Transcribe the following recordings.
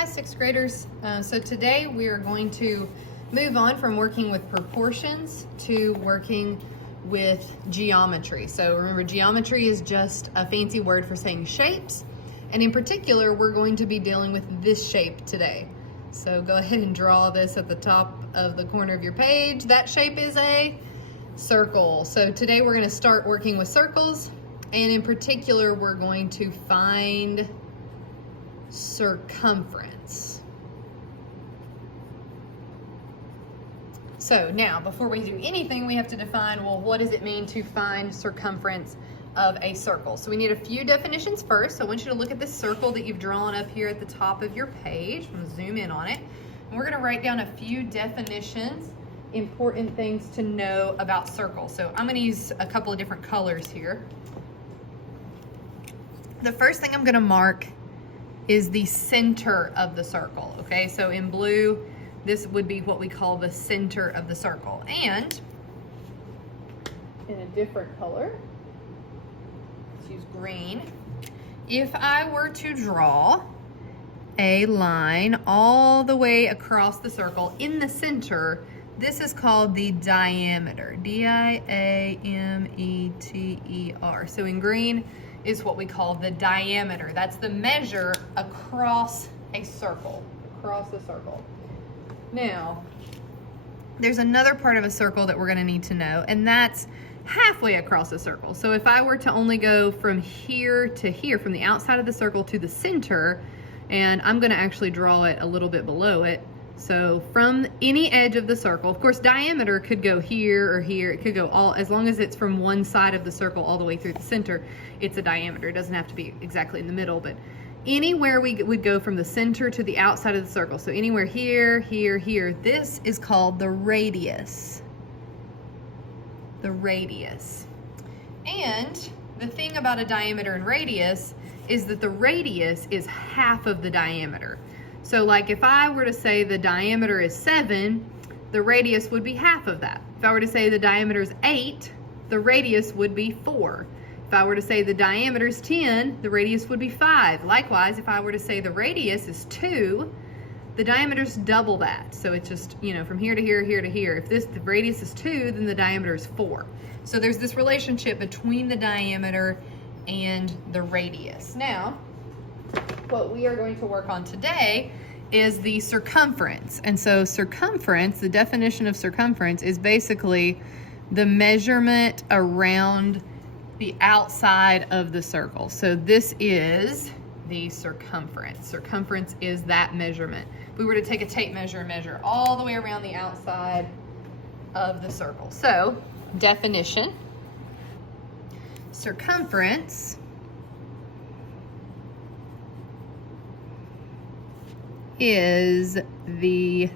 Hi, sixth graders. So today we are going to move on from working with proportions to working with geometry. So remember, geometry is just a fancy word for saying shapes. And in particular, we're going to be dealing with this shape today. So go ahead and draw this at the top of the corner of your page. That shape is a circle. So today we're going to start working with circles. And in particular, we're going to find circumference. So now, before we do anything, we have to define, well, what does it mean to find circumference of a circle? So we need a few definitions first. So I want you to look at this circle that you've drawn up here at the top of your page. I'm gonna zoom in on it. And we're gonna write down a few definitions, important things to know about circles. So I'm gonna use a couple of different colors here. The first thing I'm gonna mark is the center of the circle, okay? So in blue, this would be what we call the center of the circle. And in a different color, let's use green. If I were to draw a line all the way across the circle in the center, this is called the diameter, D-I-A-M-E-T-E-R. So in green is what we call the diameter. That's the measure across a circle, across the circle. Now, there's another part of a circle that we're gonna need to know, and that's halfway across a circle. So if I were to only go from here to here, from the outside of the circle to the center, and I'm gonna actually draw it a little bit below it. So from any edge of the circle, of course, diameter could go here or here. It could go all, as long as it's from one side of the circle all the way through the center, it's a diameter. It doesn't have to be exactly in the middle, but anywhere we would go from the center to the outside of the circle. So anywhere here, here, here, this is called the radius. The radius. And the thing about a diameter and radius is that the radius is half of the diameter. So like if I were to say the diameter is 7, the radius would be half of that. If I were to say the diameter is 8, the radius would be 4. If I were to say the diameter is 10, the radius would be 5. Likewise, if I were to say the radius is 2, the diameter is double that. So it's just, you know, from here to here, here to here. If the radius is 2, then the diameter is 4. So there's this relationship between the diameter and the radius. Now, what we are going to work on today is the circumference. And so circumference, the definition of circumference is basically the measurement around the outside of the circle. So this is the circumference. Circumference is that measurement. If we were to take a tape measure and measure all the way around the outside of the circle. So, definition, circumference is the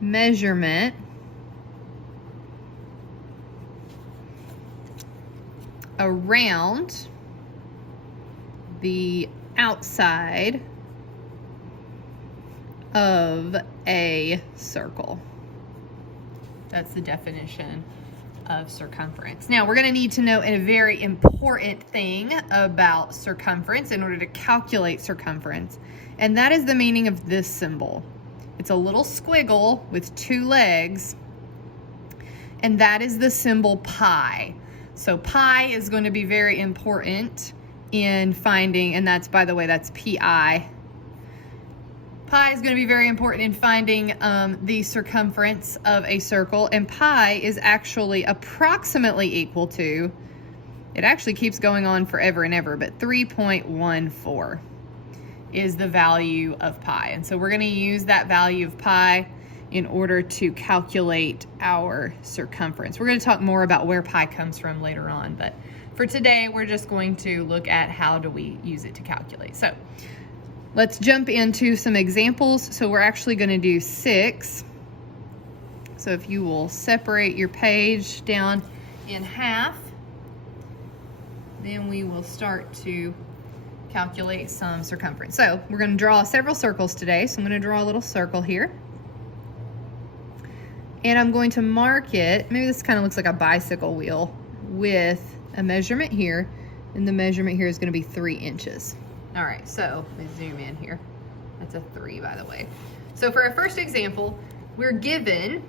measurement around the outside of a circle. That's the definition of circumference. Now we're going to need to know a very important thing about circumference in order to calculate circumference, and that is the meaning of this symbol. It's a little squiggle with 2 legs, and that is the symbol pi. So pi is going to be very important in finding, and that's, by the way, that's pi. Pi is going to be very important in finding the circumference of a circle, and pi is actually approximately equal to, it actually keeps going on forever and ever, but 3.14 is the value of pi. And so we're going to use that value of pi in order to calculate our circumference. We're going to talk more about where pi comes from later on, but for today, we're just going to look at how do we use it to calculate. So let's jump into some examples. So we're actually going to do 6. So if you will separate your page down in half, then we will start to calculate some circumference. So we're going to draw several circles today. So I'm going to draw a little circle here. And I'm going to mark it, maybe this kind of looks like a bicycle wheel, with a measurement here, and the measurement here is going to be 3 inches. All right, so let me zoom in here. That's a 3, by the way. So for our first example, we're given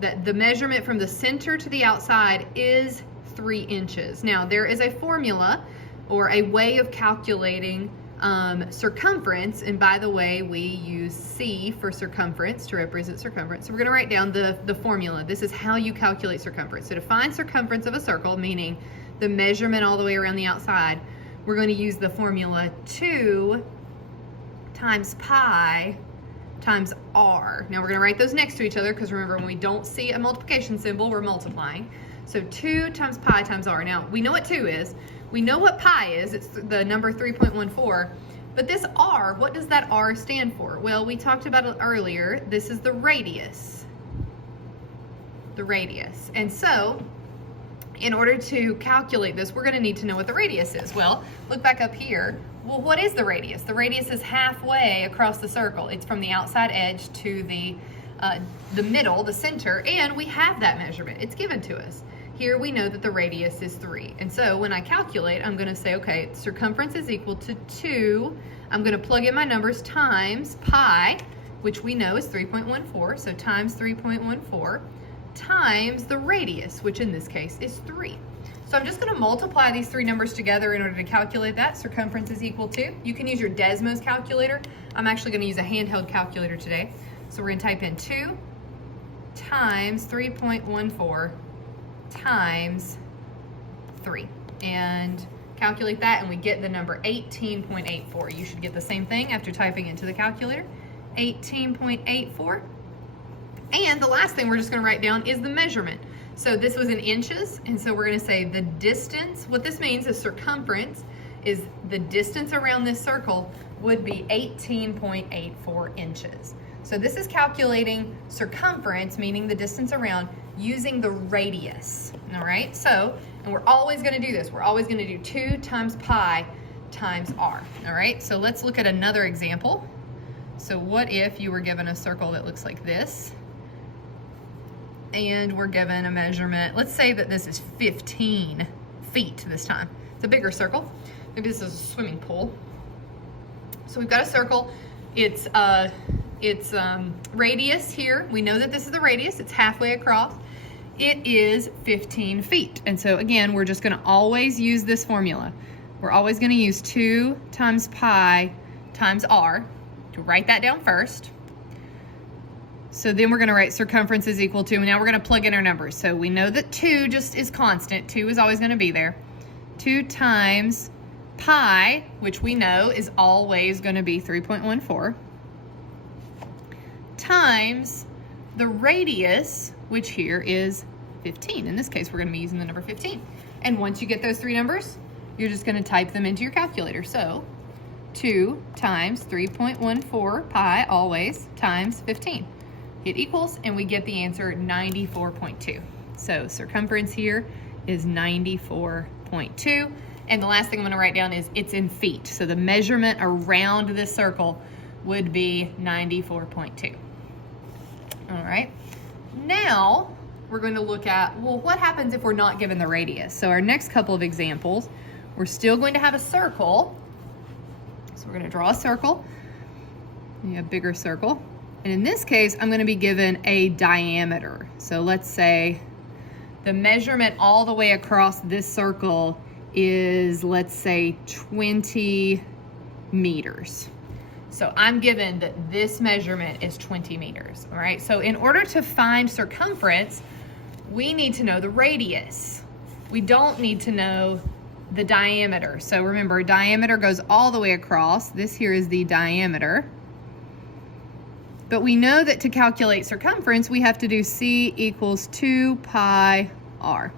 that the measurement from the center to the outside is 3 inches. Now, there is a formula or a way of calculating circumference, and by the way, we use C for circumference to represent circumference. So we're going to write down the formula. This is how you calculate circumference. So to find circumference of a circle, meaning the measurement all the way around the outside, we're going to use the formula 2 times pi times r. Now we're going to write those next to each other because remember, when we don't see a multiplication symbol, we're multiplying. So 2 times pi times r. Now we know what 2 is. We know what pi is. It's the number 3.14. But this r, what does that r stand for? Well, we talked about it earlier. This is the radius. The radius. And so, in order to calculate this, we're going to need to know what the radius is. Well, look back up here. Well, what is the radius? The radius is halfway across the circle. It's from the outside edge to the middle, the center, and we have that measurement. It's given to us. Here we know that the radius is 3. And so when I calculate, I'm going to say, okay, circumference is equal to 2. I'm going to plug in my numbers times pi, which we know is 3.14, so times 3.14, times the radius, which in this case is 3. So I'm just going to multiply these 3 numbers together in order to calculate that. Circumference is equal to, you can use your Desmos calculator. I'm actually going to use a handheld calculator today. So we're going to type in 2 times 3.14 times 3 and calculate that, and we get the number 18.84. You should get the same thing after typing into the calculator, 18.84. And the last thing we're just going to write down is the measurement. So this was in inches, and so we're going to say the distance. What this means is circumference is the distance around this circle would be 18.84 inches. So this is calculating circumference, meaning the distance around, using the radius. All right, so, and we're always going to do this. We're always going to do 2 times pi times r. All right, so let's look at another example. So what if you were given a circle that looks like this, and we're given a measurement, let's say that this is 15 feet this time. It's a bigger circle. Maybe this is a swimming pool. So we've got a circle. It's radius here. We know that this is the radius. It's halfway across. It is 15 feet. And so again, we're just going to always use this formula. We're always going to use 2 times pi times r to write that down first. So then we're going to write circumference is equal to, and now we're going to plug in our numbers. So we know that 2 just is constant. 2 is always going to be there. 2 times pi, which we know is always going to be 3.14, times the radius, which here is 15. In this case, we're going to be using the number 15. And once you get those 3 numbers, you're just going to type them into your calculator. So 2 times 3.14 pi always times 15. It equals, and we get the answer 94.2. So circumference here is 94.2. And the last thing I'm going to write down is it's in feet. So the measurement around this circle would be 94.2. All right. Now we're going to look at, well, what happens if we're not given the radius? So our next couple of examples, we're still going to have a circle. So we're going to draw a circle, a bigger circle. And in this case, I'm going to be given a diameter. So let's say the measurement all the way across this circle is, let's say, 20 meters. So I'm given that this measurement is 20 meters, all right? So in order to find circumference, we need to know the radius. We don't need to know the diameter. So remember, diameter goes all the way across. This here is the diameter. But we know that to calculate circumference, we have to do C equals 2 pi r.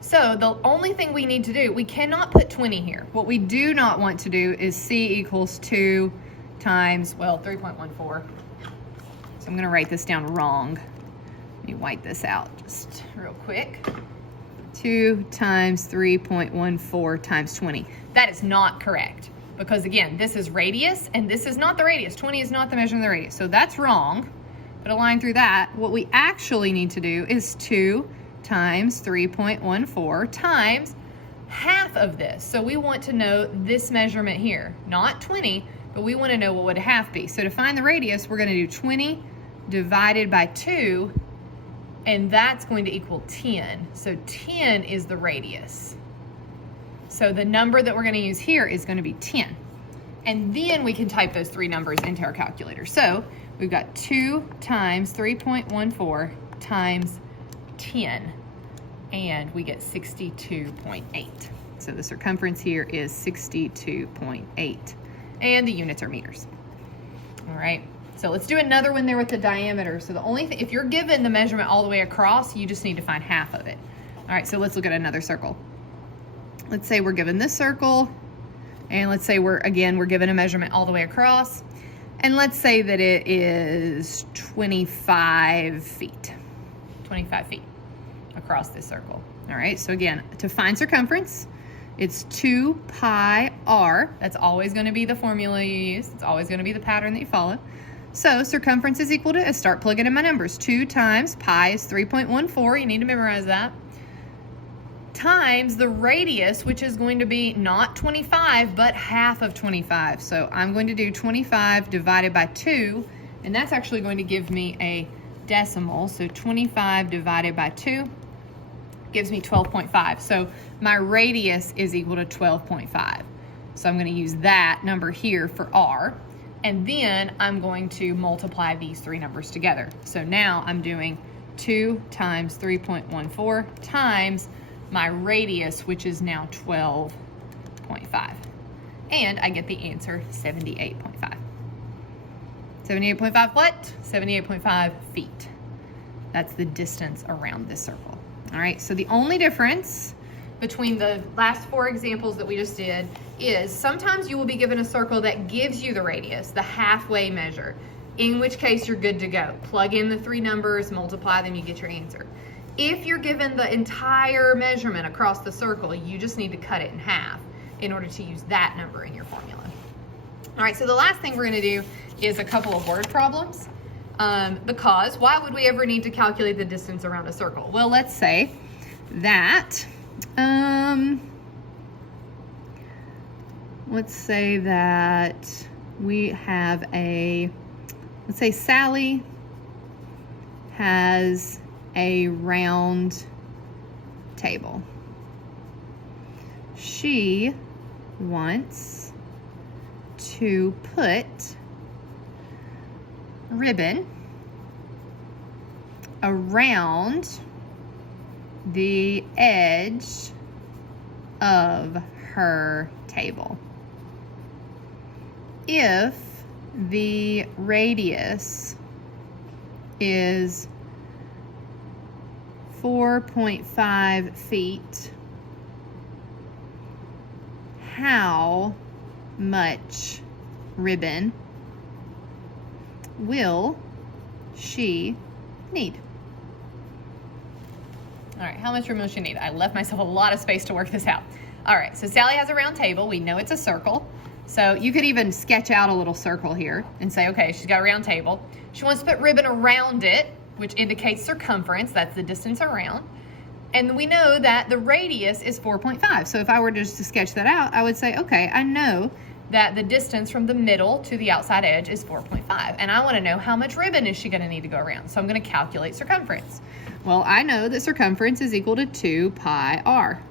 So the only thing we need to do, we cannot put 20 here. What we do not want to do is C equals 2 times, well, 3.14. So I'm going to write this down wrong. Let me white this out just real quick. 2 times 3.14 times 20. That is not correct. Because again, this is radius and this is not the radius. 20 is not the measurement of the radius. So that's wrong. But a line through that, what we actually need to do is 2 times 3.14 times half of this. So we want to know this measurement here, not 20, but we want to know what would half be. So to find the radius, we're going to do 20 divided by 2, and that's going to equal 10. So 10 is the radius. So the number that we're going to use here is going to be 10. And then we can type those three numbers into our calculator. So we've got 2 times 3.14 times 10, and we get 62.8. So the circumference here is 62.8, and the units are meters. All right, so let's do another one there with the diameter. So the only thing, if you're given the measurement all the way across, you just need to find half of it. All right, so let's look at another circle. Let's say we're given this circle, and let's say we're given a measurement all the way across, and let's say that it is 25 feet. 25 feet across this circle. All right, so again, to find circumference, it's 2 pi r. That's always going to be the formula you use. It's always going to be the pattern that you follow. So circumference is equal to, start plugging in my numbers. 2 times pi is 3.14. You need to memorize that. Times the radius, which is going to be not 25, but half of 25. So I'm going to do 25 divided by 2, and that's actually going to give me a decimal. So 25 divided by 2 gives me 12.5. So my radius is equal to 12.5. So I'm going to use that number here for r, and then I'm going to multiply these three numbers together. So now I'm doing 2 times 3.14 times my radius, which is now 12.5. And I get the answer 78.5. 78.5 what? 78.5 feet. That's the distance around this circle. All right, so the only difference between the last four examples that we just did is sometimes you will be given a circle that gives you the radius, the halfway measure, in which case you're good to go. Plug in the three numbers, multiply them, you get your answer. If you're given the entire measurement across the circle, you just need to cut it in half in order to use that number in your formula. All right, so the last thing we're going to do is a couple of word problems, because why would we ever need to calculate the distance around a circle? Well, let's say that, we have let's say Sally has a round table. She wants to put ribbon around the edge of her table. If the radius is 4.5 feet, how much ribbon will she need? All right, how much ribbon will she need? I left myself a lot of space to work this out. All right, so Sally has a round table. We know it's a circle. So you could even sketch out a little circle here and say, okay, she's got a round table. She wants to put ribbon around it, which indicates circumference. That's the distance around. And we know that the radius is 4.5. So if I were just to sketch that out, I would say, okay, I know that the distance from the middle to the outside edge is 4.5. And I want to know how much ribbon is she going to need to go around. So I'm going to calculate circumference. Well, I know that circumference is equal to 2 pi r.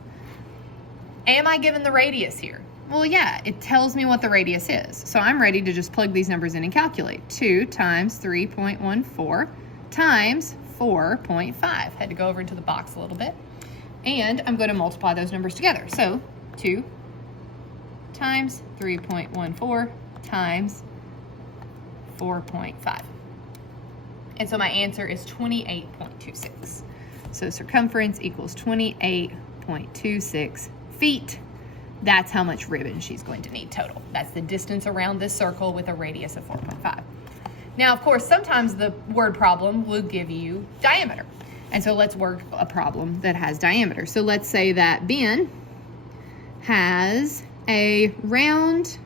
Am I given the radius here? Well, yeah, it tells me what the radius is. So I'm ready to just plug these numbers in and calculate. 2 times 3.14 times 4.5. Had to go over into the box a little bit. And I'm going to multiply those numbers together. So 2 times 3.14 times 4.5. And so my answer is 28.26. So circumference equals 28.26 feet. That's how much ribbon she's going to need total. That's the distance around this circle with a radius of 4.5. Now, of course, sometimes the word problem will give you diameter. And so let's work a problem that has diameter. So let's say that Ben has a round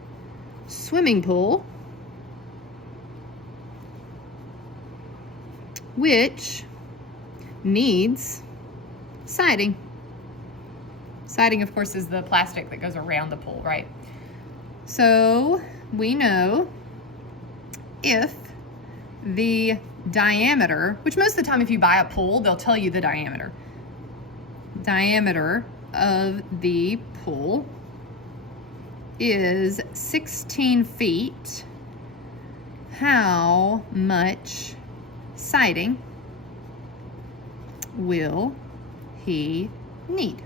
swimming pool which needs siding. Siding, of course, is the plastic that goes around the pool, right? So we know if the diameter, which most of the time if you buy a pool, they'll tell you the diameter. Diameter of the pool is 16 feet. How much siding will he need?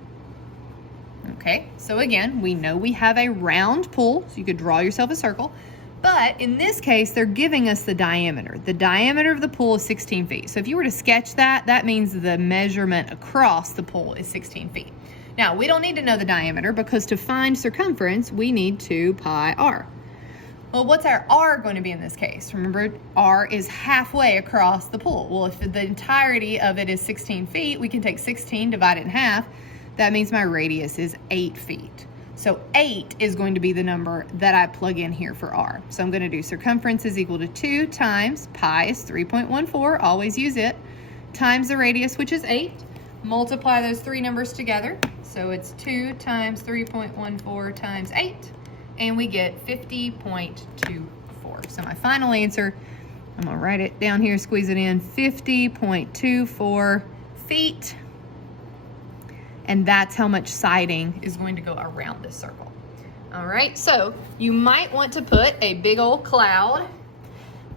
Okay, so again, we know we have a round pool, so you could draw yourself a circle. But in this case, they're giving us the diameter. The diameter of the pool is 16 feet. So if you were to sketch that, that means the measurement across the pool is 16 feet. Now, we don't need to know the diameter because to find circumference, we need 2 pi r. Well, what's our r going to be in this case? Remember, r is halfway across the pool. Well, if the entirety of it is 16 feet, we can take 16, divide it in half. That means my radius is 8 feet. So 8 is going to be the number that I plug in here for r. So I'm going to do circumference is equal to 2 times pi is 3.14, always use it, times the radius, which is 8. Multiply those three numbers together. So it's 2 times 3.14 times 8, and we get 50.24. So my final answer, I'm going to write it down here, squeeze it in, 50.24 feet. And that's how much siding is going to go around this circle. All right, so you might want to put a big old cloud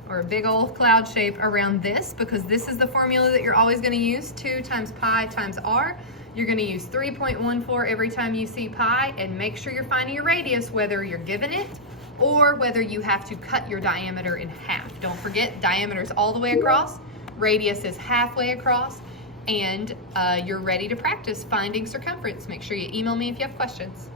or a big old cloud shape around this because this is the formula that you're always gonna use, 2 times pi times r. You're gonna use 3.14 every time you see pi, and make sure you're finding your radius, whether you're given it or whether you have to cut your diameter in half. Don't forget, diameter is all the way across, radius is halfway across, and you're ready to practice finding circumference. Make sure you email me if you have questions.